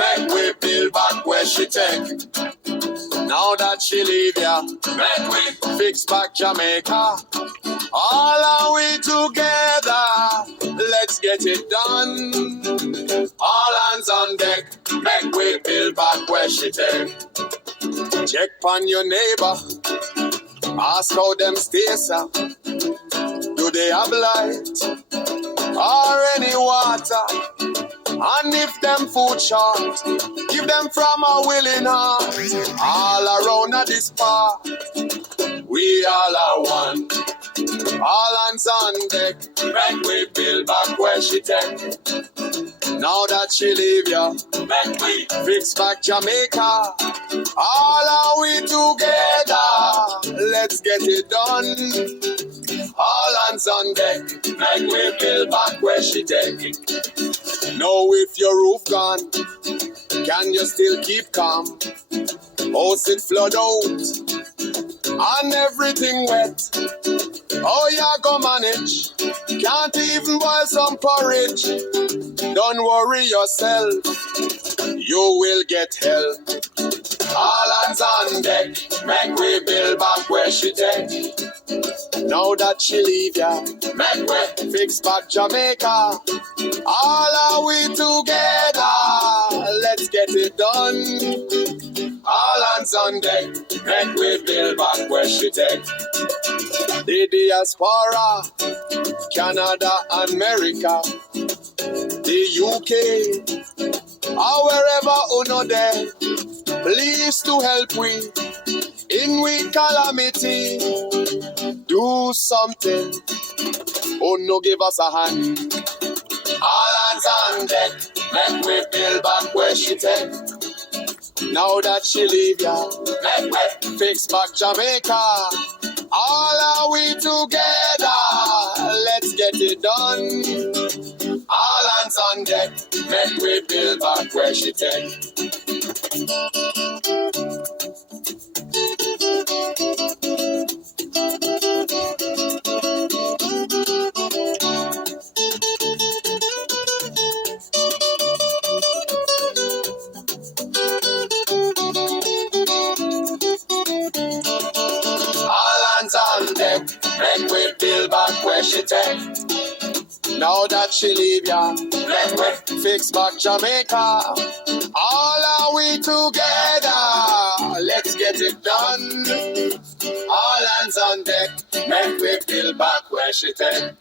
make we build back where she take. Now that she leave ya, make we fix back Jamaica. All are we together, let's get it done. All hands on deck, make we build back where she take. Check on your neighbor, ask how them stay, sir. Do they have light or any water? And if them food short, give them from a willing heart. All around at this part, we all are one. All hands on deck, make we build back where she take. Now that she leave ya, make we fix back Jamaica. All are we together, let's get it done. All hands on deck, make we build back where she take. Now if your roof gone, can you still keep calm? House it flood out, and everything wet. How you go manage? Can't even boil some porridge. Don't worry yourself, you will get help. All hands on deck, make we build back where she take. Now that she leave ya, make we fix back Jamaica. All are we together, let's get it done. All hands on deck, make we build back where she take. The diaspora, Canada, America, the UK, or wherever uno there, please to help we in we calamity. Do something, uno give us a hand. All hands on deck, make we build back where she take. Now that she leave ya, make we fix back Jamaica. All are we together, let's get it done. All hands on deck, make we build back where she take. On deck, make we build back where she take. Now that she leave ya, make we fix back Jamaica. All are we together, let's get it done. All hands on deck, make we build back where she take.